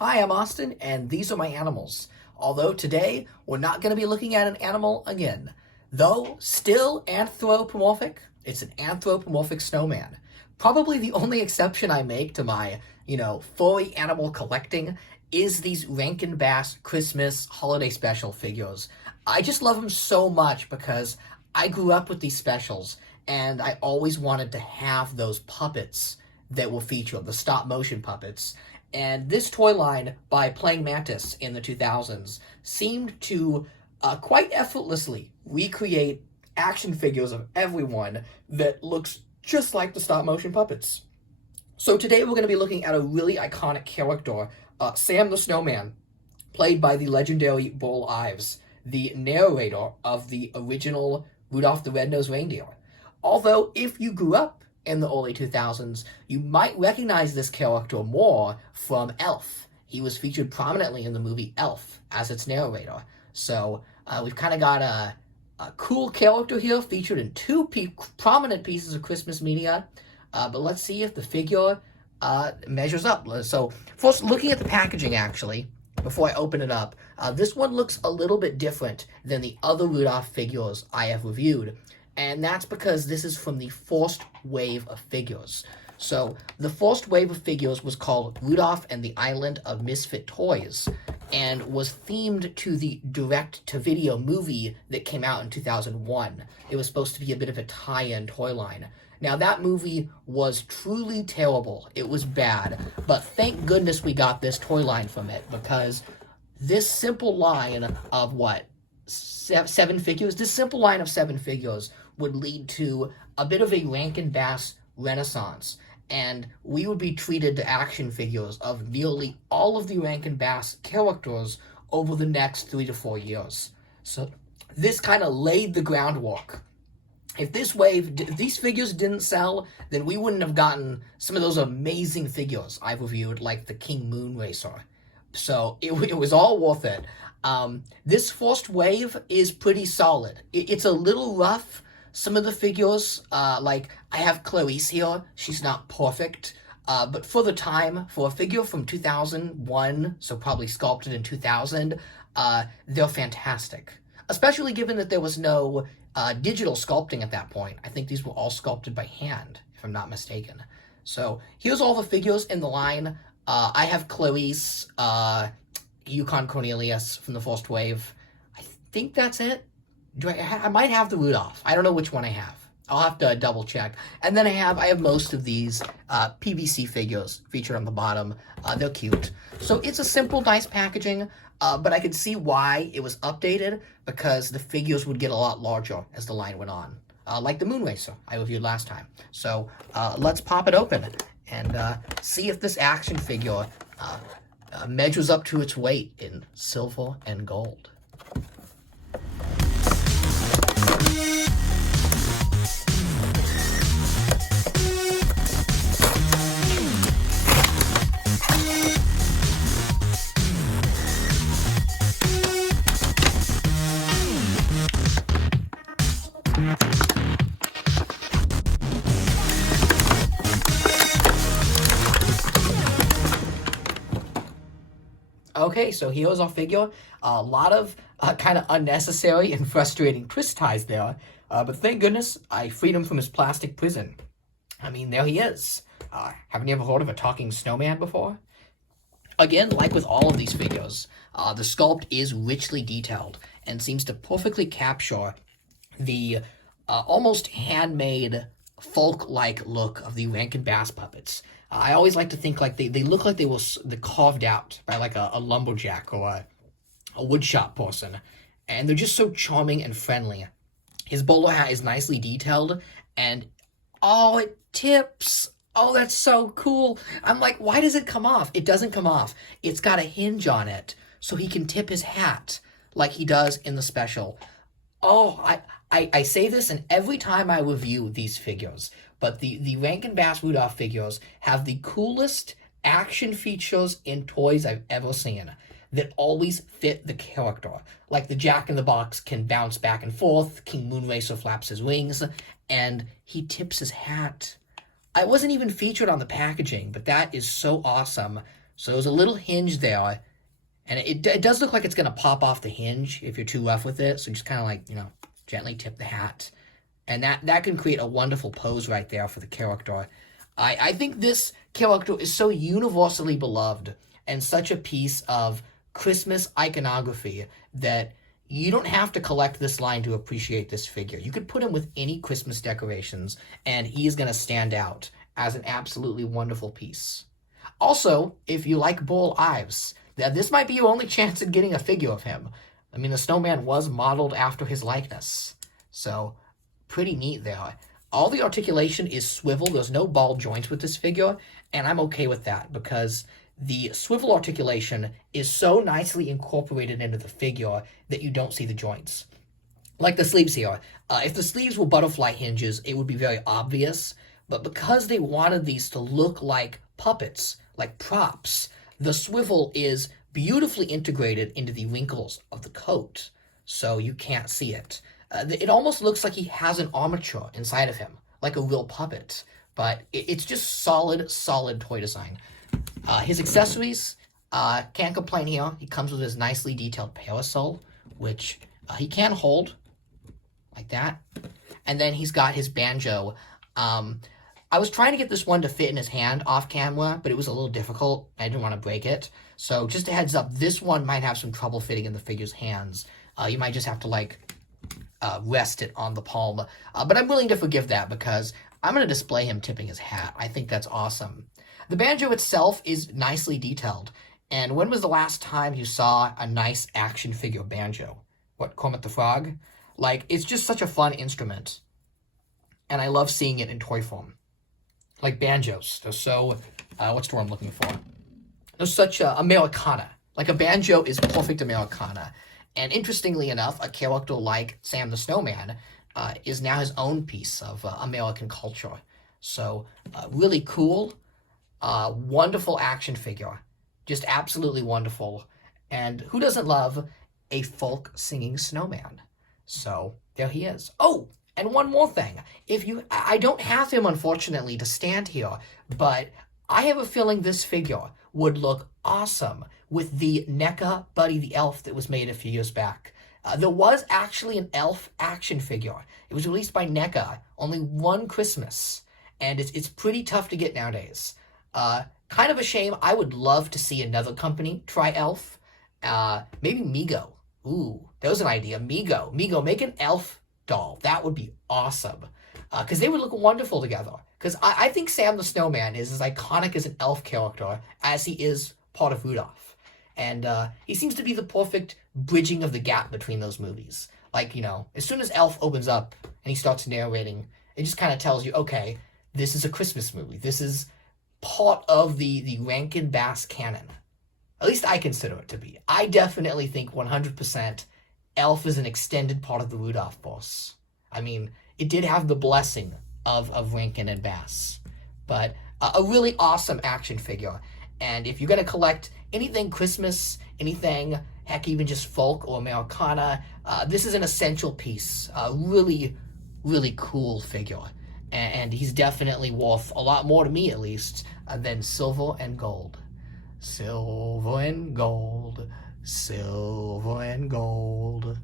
Hi, I'm Austin, and these are my animals. Although today, we're not going to be looking at an animal again. Though still anthropomorphic, it's an anthropomorphic snowman. Probably the only exception I make to my, furry animal collecting is these Rankin Bass Christmas holiday special figures. I just love them so much because I grew up with these specials, and I always wanted to have those puppets that were featured, the stop motion puppets. And this toy line by Playing Mantis in the 2000s seemed to quite effortlessly recreate action figures of everyone that looks just like the stop motion puppets. So today we're going to be looking at a really iconic character, Sam the Snowman, played by the legendary Burl Ives, the narrator of the original Rudolph the Red-Nosed Reindeer. Although, if you grew up in the early 2000s, you might recognize this character more from Elf. He was featured prominently in the movie Elf as its narrator. So we've kind of got a cool character here featured in two prominent pieces of Christmas media. But let's see if the figure measures up. So first, looking at the packaging actually, before I open it up, this one looks a little bit different than the other Rudolph figures I have reviewed. And that's because this is from the first wave of figures. So the first wave of figures was called Rudolph and the Island of Misfit Toys and was themed to the direct-to-video movie that came out in 2001. It was supposed to be a bit of a tie-in toy line. Now, that movie was truly terrible. It was bad. But thank goodness we got this toy line from it, because this simple line of, seven figures? This simple line of seven figures would lead to a bit of a Rankin Bass renaissance, and we would be treated to action figures of nearly all of the Rankin Bass characters over the next 3 to 4 years. So this kind of laid the groundwork. If these figures didn't sell, then we wouldn't have gotten some of those amazing figures I've reviewed, like the King Moon Racer. So it was all worth it. This first wave is pretty solid. It's a little rough. Some of the figures, like I have Clarice here. She's not perfect, but for the time, for a figure from 2001, so probably sculpted in 2000, they're fantastic. Especially given that there was no digital sculpting at that point. I think these were all sculpted by hand, if I'm not mistaken. So here's all the figures in the line. I have Clarice, Yukon Cornelius from the first wave. I think that's it. I might have the Rudolph. I don't know which one I have. I'll have to double check. And then I have most of these PVC figures featured on the bottom. They're cute. So it's a simple, nice packaging, but I could see why it was updated, because the figures would get a lot larger as the line went on, like the Moon Racer I reviewed last time. So let's pop it open and see if this action figure measures up to its weight in silver and gold. Okay, so here's our figure. A lot of kind of unnecessary and frustrating twist ties there, but thank goodness I freed him from his plastic prison. I mean, there he is. Haven't you ever heard of a talking snowman before? Again, like with all of these figures, the sculpt is richly detailed and seems to perfectly capture the almost handmade folk-like look of the Rankin Bass puppets. I always like to think like they look like they were carved out by like a lumberjack or a woodshop person. And they're just so charming and friendly. His bowler hat is nicely detailed, and oh, it tips. Oh, that's so cool. I'm like, why does it come off? It doesn't come off. It's got a hinge on it, so he can tip his hat like he does in the special. Oh, I say this in every time I review these figures, but the Rankin Bass Rudolph figures have the coolest action features in toys I've ever seen that always fit the character. Like the Jack-in-the-Box can bounce back and forth, King Moonracer flaps his wings, and he tips his hat. I wasn't even featured on the packaging, but that is so awesome. So there's a little hinge there, and it does look like it's going to pop off the hinge if you're too rough with it. So just kind of like, gently tip the hat. And that can create a wonderful pose right there for the character. I think this character is so universally beloved and such a piece of Christmas iconography that you don't have to collect this line to appreciate this figure. You could put him with any Christmas decorations, and he is going to stand out as an absolutely wonderful piece. Also, if you like Bull Ives, this might be your only chance at getting a figure of him. I mean, the snowman was modeled after his likeness. So, pretty neat there. All the articulation is swivel. There's no ball joints with this figure, and I'm okay with that because the swivel articulation is so nicely incorporated into the figure that you don't see the joints. Like the sleeves here. If the sleeves were butterfly hinges, it would be very obvious, but because they wanted these to look like puppets, like props, the swivel is beautifully integrated into the wrinkles of the coat, so you can't see it. It almost looks like he has an armature inside of him, like a real puppet, but it's just solid toy design. His accessories, can't complain here. He comes with his nicely detailed parasol, which he can hold, like that. And then he's got his banjo. I was trying to get this one to fit in his hand off camera, but it was a little difficult. I didn't want to break it. So just a heads up, this one might have some trouble fitting in the figure's hands. You might just have to, rest it on the palm. But I'm willing to forgive that because I'm going to display him tipping his hat. I think that's awesome. The banjo itself is nicely detailed. And when was the last time you saw a nice action figure banjo? What, Kermit the Frog? It's just such a fun instrument. And I love seeing it in toy form. Like banjos. They're so, what's the word I'm looking for? They're such Americana. Like a banjo is perfect Americana. And interestingly enough, a character like Sam the Snowman is now his own piece of American culture. So, really cool, wonderful action figure. Just absolutely wonderful. And who doesn't love a folk singing snowman? So, there he is. Oh, and one more thing. I don't have him, unfortunately, to stand here, but I have a feeling this figure would look awesome with the Neca Buddy the Elf that was made a few years back. There was actually an elf action figure. It was released by Neca only one Christmas, and it's pretty tough to get nowadays. Kind of a shame. I would love to see another company try elf. Maybe Mego. Ooh, that was an idea. Mego, make an elf doll. That would be awesome. Because they would look wonderful together. Because I think Sam the Snowman is as iconic as an elf character as he is part of Rudolph. And he seems to be the perfect bridging of the gap between those movies. As soon as Elf opens up and he starts narrating, it just kind of tells you, okay, this is a Christmas movie. This is part of the Rankin Bass canon. At least I consider it to be. I definitely think 100% Elf is an extended part of the Rudolph boss. I mean, it did have the blessing of Rankin and Bass. But a really awesome action figure. And if you're going to collect anything Christmas, anything, heck, even just folk or Americana, this is an essential piece. Really, really cool figure. And he's definitely worth a lot more to me, at least, than silver and gold. Silver and gold, silver and gold.